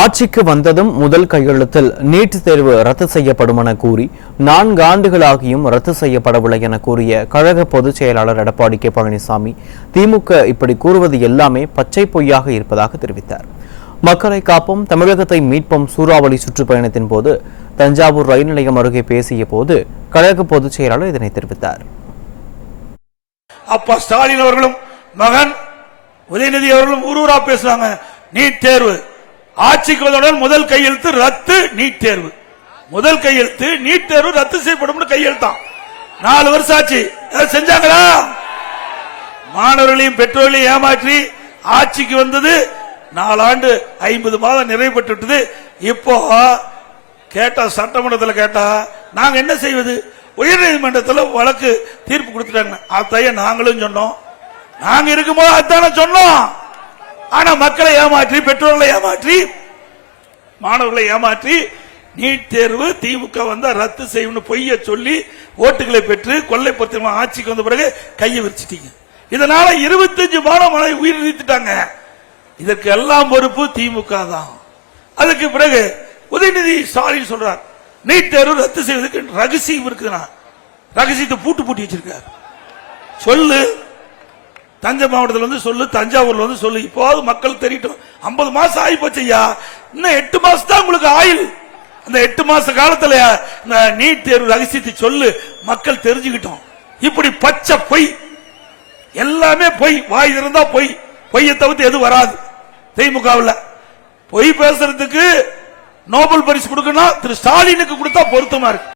ஆட்சிக்கு வந்ததும் முதல் கையெழுத்தில் நீட் தேர்வு ரத்து செய்யப்படும் என கூறி 4 ஆண்டுகளாகியும் ரத்து செய்யப்படவில்லை என கூறிய கழக பொதுச் செயலாளர் எடப்பாடி கே பழனிசாமி, திமுக இப்படி கூறுவது எல்லாமே பச்சை பொய்யாக இருப்பதாக தெரிவித்தார். மக்களை காப்போம், தமிழகத்தை மீட்போம் சூறாவளி சுற்றுப்பயணத்தின் போது தஞ்சாவூர் ரயில் நிலையம் அருகே பேசிய போது கழக பொதுச் செயலாளர் இதனை தெரிவித்தார். அப்பா ஸ்டாலின் அவர்களும் மகன் உதயநிதி அவர்களும் ஊரூரா பேசுறாங்க. நீட் தேர்வு ஆட்சிக்கு வந்தவுடன் முதல் கையெழுத்து ரத்து. நீட் தேர்வு முதல் கையெழுத்து நீட் தேர்வு ரத்து செய்யப்படும் கையெழுத்தான். 4 வருஷம் ஆச்சு, செஞ்சாங்களா? மாணவர்களையும் பெற்றோர்களையும் ஏமாற்றி ஆட்சிக்கு வந்தது 4 ஆண்டு 50 மாதம் நிறைவு பெற்று. இப்போ கேட்டா, சட்டமன்றத்தில் கேட்டா நாங்க என்ன செய்வது? உயர்நீதிமன்றத்தில் வழக்கு தீர்ப்பு கொடுத்துட்டாங்க. அதைய நாங்களும் சொன்னோம், நாங்க இருக்கும்போது அதான சொன்னோம். ஆனா மக்களை ஏமாற்றி, பெற்றோர்களை ஏமாற்றி, மாணவர்களை ஏமாற்றி நீட் தேர்வு திமுக வந்தா ரத்து செய்யணும் பொய்ய சொல்லி ஓட்டுகளை பெற்று கொள்ளை பத்திரமா ஆட்சிக்கு வந்த பிறகு கையை விரிச்சிட்டீங்க. இதனால 25 மாணவர்களை உயிர் நீத்துட்டாங்க. இதற்கு எல்லாம் பொறுப்பு திமுக தான். அதுக்கு பிறகு உதயநிதி ஸ்டாலின் சொல்றார், நீட் தேர்வு ரத்து செய்வதற்கு ரகசியம் இருக்குதுன்னா ரகசியத்தை பூட்டி வச்சிருக்காரு. சொல்லு, தஞ்சை மாவட்டத்தில் வந்து சொல்லு, தஞ்சாவூர்ல வந்து சொல்லு. இப்போது மக்கள் தெரியட்டும். 50 மாசம் ஆகி போச்சையா, இன்னும் 8 மாசம் தான் உங்களுக்கு ஆயுள். அந்த 8 மாச காலத்துல இந்த நீட் தேர்வு ரகசியத்தை சொல்லு, மக்கள் தெரிஞ்சுக்கிட்டோம். இப்படி பச்சை பொய், எல்லாமே பொய். வாய் இருந்தா பொய், பொய்யை தவிர்த்து எது வராது. திமுகவில் பொய் பேசுறதுக்கு நோபல் பரிசு கொடுக்கணும், திரு ஸ்டாலினுக்கு கொடுத்தா பொருத்தமா இருக்கு.